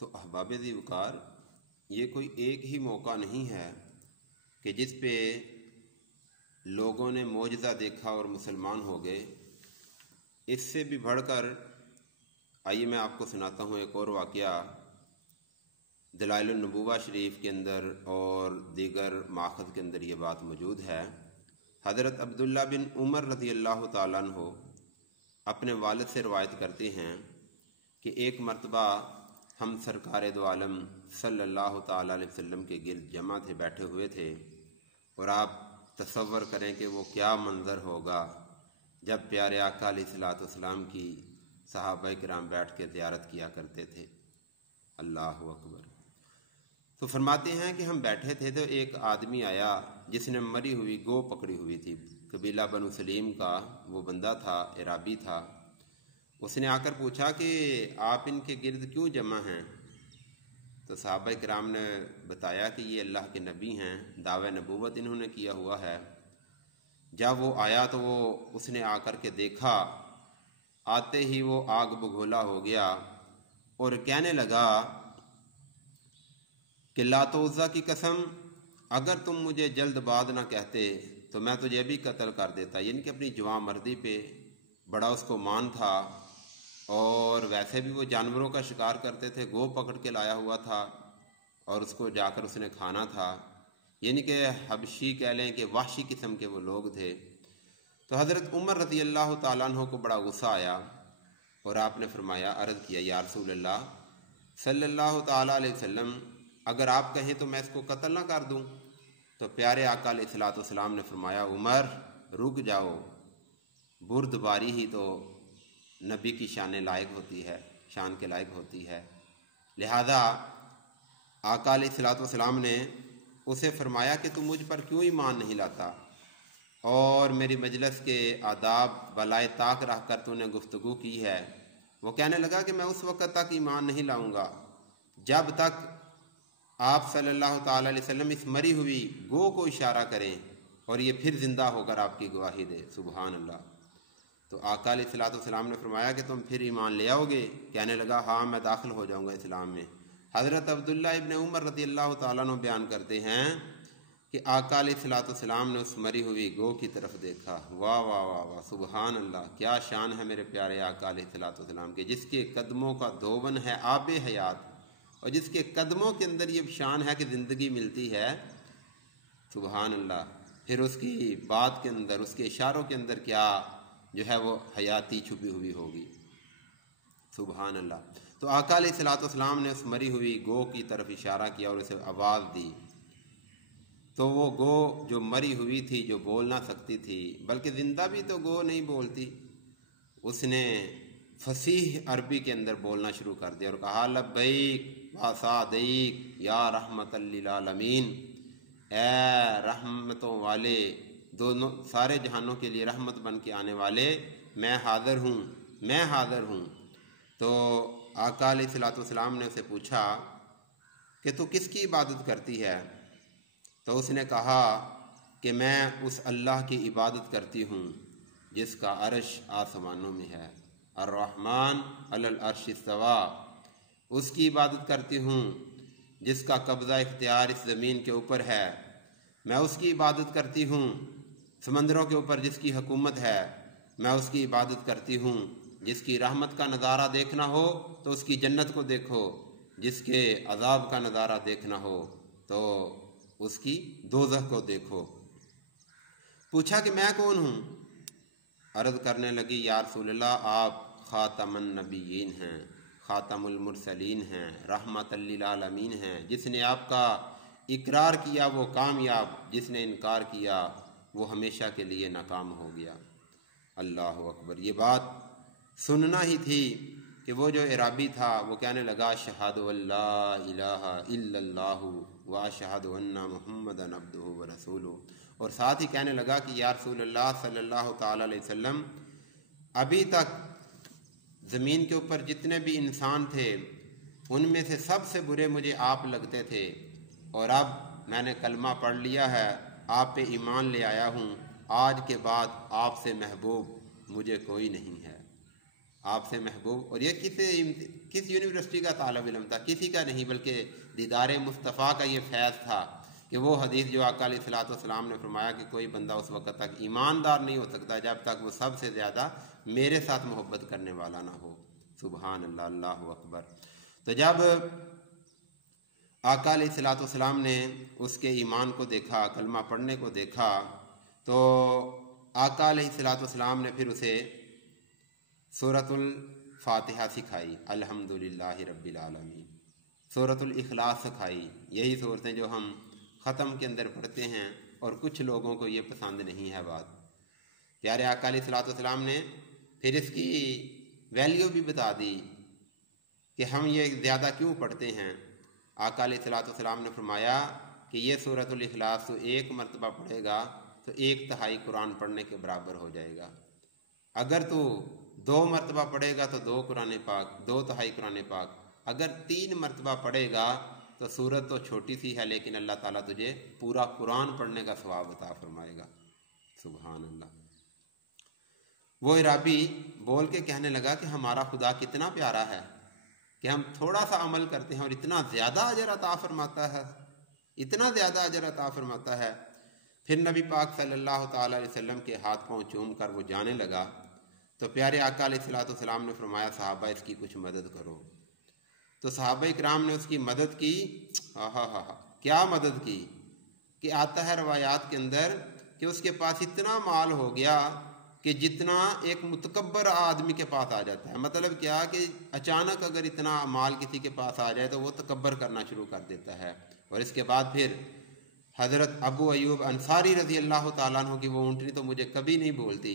تو احباب ذی وقار، یہ کوئی ایک ہی موقع نہیں ہے کہ جس پہ لوگوں نے معجزہ دیکھا اور مسلمان ہو گئے۔ اس سے بھی بڑھ کر آئیے میں آپ کو سناتا ہوں ایک اور واقعہ۔ دلائل النبوہ شریف کے اندر اور دیگر ماخذ کے اندر یہ بات موجود ہے۔ حضرت عبداللہ بن عمر رضی اللہ تعالیٰ عنہ اپنے والد سے روایت کرتے ہیں کہ ایک مرتبہ ہم سرکار دو عالم صلی اللہ تعالیٰ علیہ وسلم کے گرد جمع تھے، بیٹھے ہوئے تھے، اور آپ تصور کریں کہ وہ کیا منظر ہوگا جب پیارے آقا علیہ الصلوۃ والسلام کی صحابہ کرام بیٹھ کے زیارت کیا کرتے تھے۔ اللہ اکبر۔ تو فرماتے ہیں کہ ہم بیٹھے تھے تو ایک آدمی آیا جس نے مری ہوئی گو پکڑی ہوئی تھی، قبیلہ بنو سلیم کا وہ بندہ تھا، عرابی تھا۔ اس نے آ کر پوچھا کہ آپ ان کے گرد کیوں جمع ہیں؟ تو صحابہ کرام نے بتایا کہ یہ اللہ کے نبی ہیں، دعوی نبوت انہوں نے کیا ہوا ہے۔ جب وہ آیا تو اس نے آ کر کے دیکھا، آتے ہی وہ آگ بگھولا ہو گیا اور کہنے لگا کہ لات و عزیٰ کی قسم، اگر تم مجھے جلد بعد نہ کہتے تو میں تجھے بھی قتل کر دیتا۔ یعنی کہ اپنی جواں مردی پہ بڑا اس کو مان تھا، اور ویسے بھی وہ جانوروں کا شکار کرتے تھے، گو پکڑ کے لایا ہوا تھا اور اس کو جا کر اس نے کھانا تھا۔ یعنی کہ حبشی کہہ لیں کہ وحشی قسم کے وہ لوگ تھے۔ تو حضرت عمر رضی اللہ تعالیٰ عنہ کو بڑا غصہ آیا اور آپ نے فرمایا، عرض کیا، یا رسول اللہ صلی اللہ تعالیٰ علیہ وسلم، اگر آپ کہیں تو میں اس کو قتل نہ کر دوں؟ تو پیارے آقا علیہ الصلوۃ والسلام نے فرمایا، عمر رک جاؤ، بردباری ہی تو نبی کی شان لائق ہوتی ہے، شان کے لائق ہوتی ہے۔ لہذا آقا علیہ الصلوۃ والسلام نے اسے فرمایا کہ تم مجھ پر کیوں ایمان نہیں لاتا، اور میری مجلس کے آداب بالائے طاق رکھ کر تو نے گفتگو کی ہے۔ وہ کہنے لگا کہ میں اس وقت تک ایمان نہیں لاؤں گا جب تک آپ صلی اللہ تعالیٰ علیہ وسلم اس مری ہوئی گو کو اشارہ کریں اور یہ پھر زندہ ہو کر آپ کی گواہی دے۔ سبحان اللہ۔ تو آقا علیہ الصلوۃ والسلام نے فرمایا کہ تم پھر ایمان لے آؤ گے؟ کہنے لگا، ہاں میں داخل ہو جاؤں گا اسلام میں۔ حضرت عبداللہ ابن عمر رضی اللہ تعالیٰ عنہ بیان کرتے ہیں کہ آقا علیہ الصلوۃ والسلام نے اس مری ہوئی گو کی طرف دیکھا۔ واہ واہ واہ واہ، سبحان اللہ، کیا شان ہے میرے پیارے آقا علیہ الصلوۃ والسلام کے، جس کے قدموں کا دھون ہے آب حیات، اور جس کے قدموں کے اندر یہ شان ہے کہ زندگی ملتی ہے۔ سبحان اللہ۔ پھر اس کی بات کے اندر، اس کے اشاروں کے اندر کیا جو ہے وہ حیاتی چھپی ہوئی ہوگی۔ سبحان اللہ۔ تو آقا علیہ الصلوۃ والسلام نے اس مری ہوئی گو کی طرف اشارہ کیا اور اسے آواز دی، تو وہ گو جو مری ہوئی تھی، جو بول نہ سکتی تھی، بلکہ زندہ بھی تو گو نہیں بولتی، اس نے فصیح عربی کے اندر بولنا شروع کر دیا اور کہا، لبیک و سعدیک یا رحمت للعالمین، اے رحمتوں والے، دونوں سارے جہانوں کے لیے رحمت بن کے آنے والے، میں حاضر ہوں، میں حاضر ہوں۔ تو آقا علیہ الصلوۃ والسلام نے اسے پوچھا کہ تو کس کی عبادت کرتی ہے؟ تو اس نے کہا کہ میں اس اللہ کی عبادت کرتی ہوں جس کا عرش آسمانوں میں ہے، الرحمن علی العرش استویٰ، اس کی عبادت کرتی ہوں جس کا قبضہ اختیار اس زمین کے اوپر ہے، میں اس کی عبادت کرتی ہوں سمندروں کے اوپر جس کی حکومت ہے، میں اس کی عبادت کرتی ہوں جس کی رحمت کا نظارہ دیکھنا ہو تو اس کی جنت کو دیکھو، جس کے عذاب کا نظارہ دیکھنا ہو تو اس کی دوزخ کو دیکھو۔ پوچھا کہ میں کون ہوں؟ عرض کرنے لگی، یا رسول اللہ آپ خاتم النبیین ہیں، خاتم المرسلین ہیں، رحمت للعالمین ہیں۔ جس نے آپ کا اقرار کیا وہ کامیاب، جس نے انکار کیا وہ ہمیشہ کے لیے ناکام ہو گیا۔ اللہ اکبر۔ یہ بات سننا ہی تھی کہ وہ جو عرابی تھا وہ کہنے لگا، اشہد ان لا الہ الا اللہ و اشہد ان محمدا عبدہ و رسولہ، اور ساتھ ہی کہنے لگا کہ یا رسول اللہ صلی اللہ تعالیٰ علیہ وسلم، ابھی تک زمین کے اوپر جتنے بھی انسان تھے ان میں سے سب سے برے مجھے آپ لگتے تھے، اور اب میں نے کلمہ پڑھ لیا ہے، آپ پہ ایمان لے آیا ہوں، آج کے بعد آپ سے محبوب مجھے کوئی نہیں ہے۔ آپ سے محبوب، اور یہ کسی किस यूनिवर्सिटी का तालिब इल्म था? किसी का नहीं, बल्कि दीदार मुस्तफ़ा का ये फैज़ था कि वो हदीस जो आका अलैहिस्सलाम ने फरमाया कि कोई बंदा उस वक़्त तक ईमानदार नहीं हो सकता जब तक वो सबसे ज़्यादा मेरे साथ मोहब्बत करने वाला ना हो। सुबहान अल्लाह, अल्लाहु अकबर। तो जब आका अलैहिस्सलाम ने उसके ईमान को देखा, कलमा पढ़ने को देखा, तो आका अलैहिस्सलाम ने फिर उसे सूरतुल फातिहा सिखाई, अल्हम्दुलिल्लाहि रब्बिल आलमीन, सूरतुल इखलास सिखाई। यही सूरतें जो हम ख़त्म के अंदर पढ़ते हैं और कुछ लोगों को ये पसंद नहीं है बात। प्यारे आका अलैहिस्सलाम ने फिर इसकी वैल्यू भी बता दी कि हम ये ज़्यादा क्यों पढ़ते हैं। आका अलैहिस्सलाम ने फरमाया कि ये सूरतुल इखलास तो एक मरतबा पढ़ेगा तो 1/3 कुरान पढ़ने के बराबर हो जाएगा। अगर तो 2 मरतबा पढ़ेगा तो 2 कुरान पाक, 2/3 कुरान पाक। अगर 3 मरतबा पढ़ेगा तो सूरत तो छोटी सी है, लेकिन अल्लाह ताला तुझे पूरा कुरान पढ़ने का सवाब अता फरमाएगा। सुभान अल्लाह। वो इराबी बोल के कहने लगा कि हमारा खुदा कितना प्यारा है कि हम थोड़ा सा अमल करते हैं और इतना ज़्यादा अजर अता फरमाता है, इतना ज़्यादा अजर अता फरमाता है। फिर नबी पाक सल्लल्लाहु ताला अलैहि वसल्लम के हाथ पाँव चूम कर वो जाने लगा तो प्यारे आका अलैहिस्सलाम ने फरमाया, सहाबा इसकी कुछ मदद करो। तो सहाबा इकराम ने उसकी मदद की। क्या मदद की कि आता है रवायात के अंदर कि उसके पास इतना माल हो गया कि जितना एक मुतकब्बर आदमी के पास आ जाता है। मतलब क्या कि अचानक अगर इतना माल किसी के पास आ जाए तो वो तकब्बर करना शुरू कर देता है। और इसके बाद फिर हज़रत अबू अयूब अंसारी रज़ी अल्लाह ताला अन्हु की वो ऊँटनी तो मुझे कभी नहीं भूलती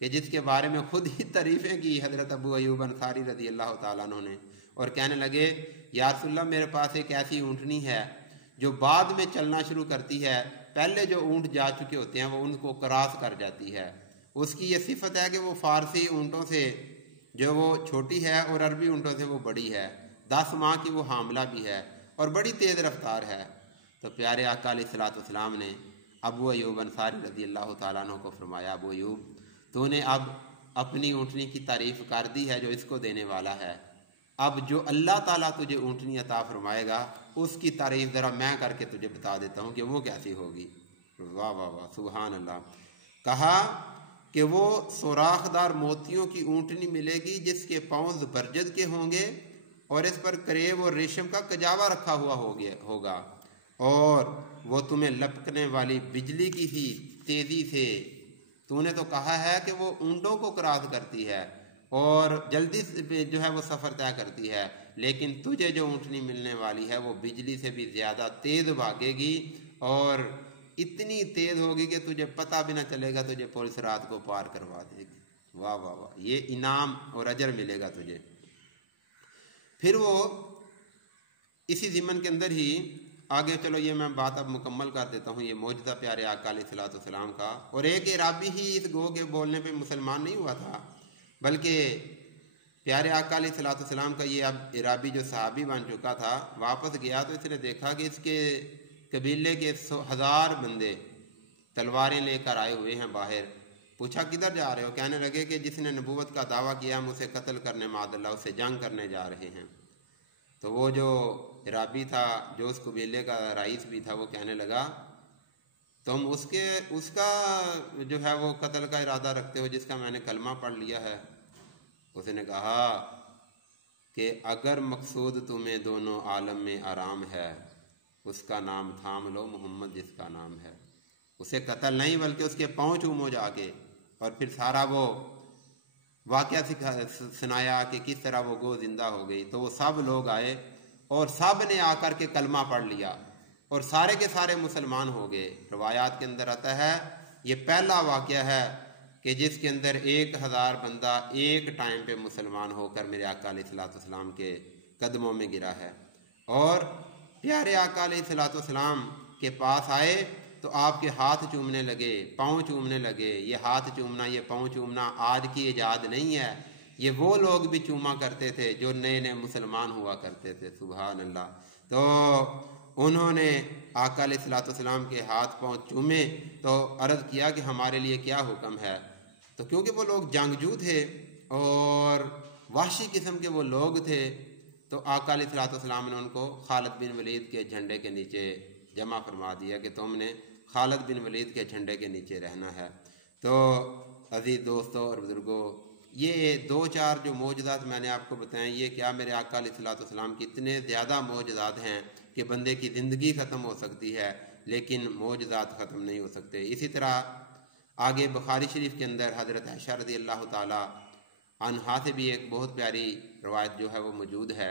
कि जिसके बारे में खुद ही तारीफ़ें की हज़रत अबू अयूब अंसारी रज़ी अल्लाह ताला अन्हु ने, और कहने लगे, या रसूलल्लाह मेरे पास एक ऐसी ऊँटनी है जो बाद में चलना शुरू करती है, पहले जो ऊँट जा चुके होते हैं वो उनको क्रॉस कर जाती है। उसकी ये सिफत है कि वो फ़ारसी ऊँटों से जो वो छोटी है और अरबी ऊँटों से वो बड़ी है, 10 माह की वो हामला भी है और बड़ी तेज़ रफ्तार है। तो प्यारे आका अलैहिस्सलाम ने अबू अयूब अंसारी रज़ी अल्लाह ताला अन्हु को फरमाया, अबू अयूब तूने अब अपनी ऊँटनी की तारीफ़ कर दी है जो इसको देने वाला है, अब जो अल्लाह ताला तुझे ऊँटनी अता फरमाएगा उसकी तारीफ़ ज़रा मैं करके तुझे बता देता हूँ कि वो कैसी होगी। वाह वाह वाह, सुभान अल्लाह। कहा कि वो सुराखदार मोतियों की ऊँटनी मिलेगी जिसके पाँव ज़बरजद के होंगे और इस पर करेब और रेशम का कजावा रखा हुआ होगा और वो तुम्हें लपकने वाली बिजली की ही तेज़ी से, तूने तो कहा है कि वो ऊँटों को क्रॉस करती है और जल्दी से जो है वो सफ़र तय करती है, लेकिन तुझे जो ऊँटनी मिलने वाली है वो बिजली से भी ज़्यादा तेज़ भागेगी और इतनी तेज़ होगी कि तुझे पता भी ना चलेगा, तुझे पुलिस रात को पार करवा देगी। वाह वाह वाह, ये इनाम और अजर मिलेगा तुझे। फिर वो इसी ज़िमन के अंदर ही आगे चलो, ये मैं बात अब मुकम्मल कर देता हूँ, ये मौजूदा प्यारे आका अलैहिस्सलाम का। और एक इराबी ही इस गो के बोलने पे मुसलमान नहीं हुआ था, बल्कि प्यारे आका अलैहिस्सलाम का ये अब इराबी जो सहाबी बन चुका था वापस गया तो इसने देखा कि इसके कबीले के 1000 बंदे तलवारें लेकर आए हुए हैं बाहर। पूछा किधर जा रहे हो? कहने लगे कि जिसने नबूवत का दावा किया हम उसे कत्ल करने मादल्ला उससे जंग करने जा रहे हैं। तो वो जो इराबी था जो उस कबीले का रईस भी था वो कहने लगा तुम उसका जो है वो कत्ल का इरादा रखते हो जिसका मैंने कलमा पढ़ लिया है। उसने कहा कि अगर मकसूद तुम्हें दोनों आलम में आराम है उसका नाम थाम लो मोहम्मद जिसका नाम है। उसे कत्ल नहीं बल्कि उसके पाँव चूमो जाके। और फिर सारा वो वाक़या सुनाया कि किस तरह वो गो जिंदा हो गई। तो वो सब लोग आए और सब ने आकर के कलमा पढ़ लिया और सारे के सारे मुसलमान हो गए। रवायात के अंदर आता है ये पहला वाक़या है कि जिसके अंदर 1000 बंदा एक टाइम पे मुसलमान होकर मेरे आका अलैहिस्सलाम के कदमों में गिरा है। और प्यारे आका अलैहिस्सलाम के पास आए तो आपके हाथ चूमने लगे, पाँव चूमने लगे। ये हाथ चूमना, ये पाँव चूमना आज की इजाद नहीं है, ये वो लोग भी चूमा करते थे जो नए नए मुसलमान हुआ करते थे। सुभान अल्लाह। तो उन्होंने आका अलैहिस्सलाम के हाथ पाँव चूमे तो अर्ज़ किया कि हमारे लिए क्या हुक्म है। तो क्योंकि वो लोग जंगजू थे और वहशी किस्म के वो लोग थे तो आका अलैहिस्सलाम ने उनको खालिद बिन वलीद के झंडे के नीचे जमा फरमा दिया कि तुमने खालिद बिन वलीद के झंडे के नीचे रहना है। तो अजीज़ दोस्तों और बुज़ुर्गों, ये दो चार जो मौजज़ात मैंने आपको बताएं, ये क्या मेरे आका अलैहिस्सलाम की इतने ज़्यादा मौजज़ात हैं कि बंदे की ज़िंदगी ख़त्म हो सकती है लेकिन मौजज़ात ख़त्म नहीं हो सकते। इसी तरह आगे बुखारी शरीफ के अंदर हज़रत आयशा रज़ी अल्लाह ताला अन्हा से भी एक बहुत प्यारी रवायत जो है वो मौजूद है।